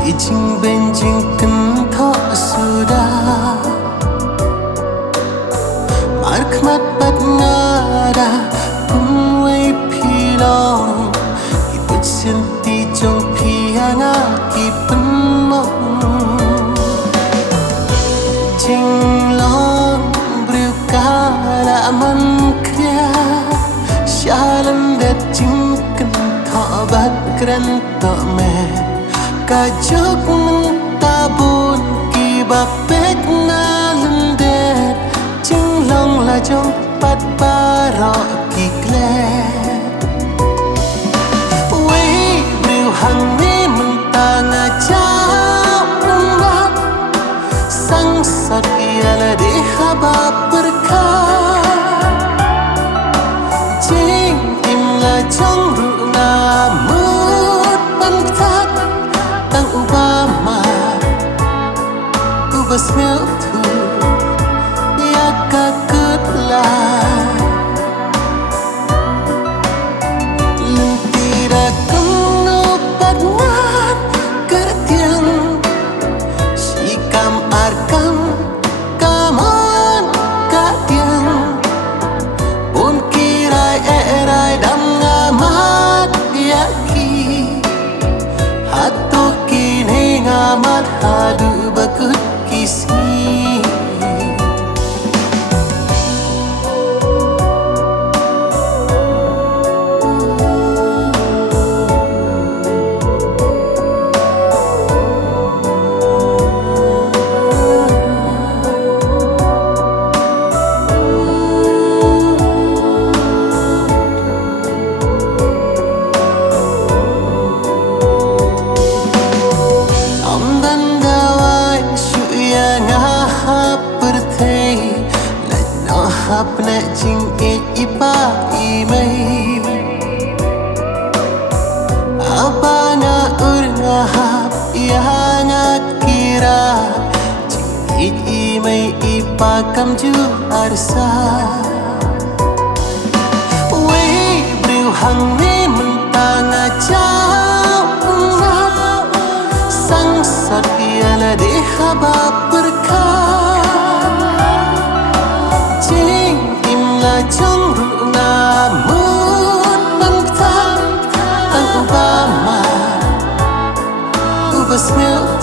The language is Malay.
Jing benjing kenthok sudah Markmat bat nada Pumway pilong Ibut senti jong piana Ipen mong Jing long Briukala man kria Shalom dat jing kenthok bat kerentok meh Kajok mentabun kibak pek na lendet Jing long la jong pat barok kiklet Wei briu hang ni mentang ajak umat Sang sat ialah dihabab berkat Jing im la jong runa mut pantat Tang Obama Ubas milk tu Ya kakutlah Lentira kenupat ngan Kertiang Sikam arkam Kaman katiang Pun kirai erai dam ngamat yaki Hatu kini ngamat hadu bakut kisi Apna jing ipa imay Apa nga urna hap iya nga kira Jing imay ipa kam ju arsa Wei briu hang ni mentang ajak umat Sang sat ialah dihabab berkat Jong runa mut bangtan Tang Obama Ubas milk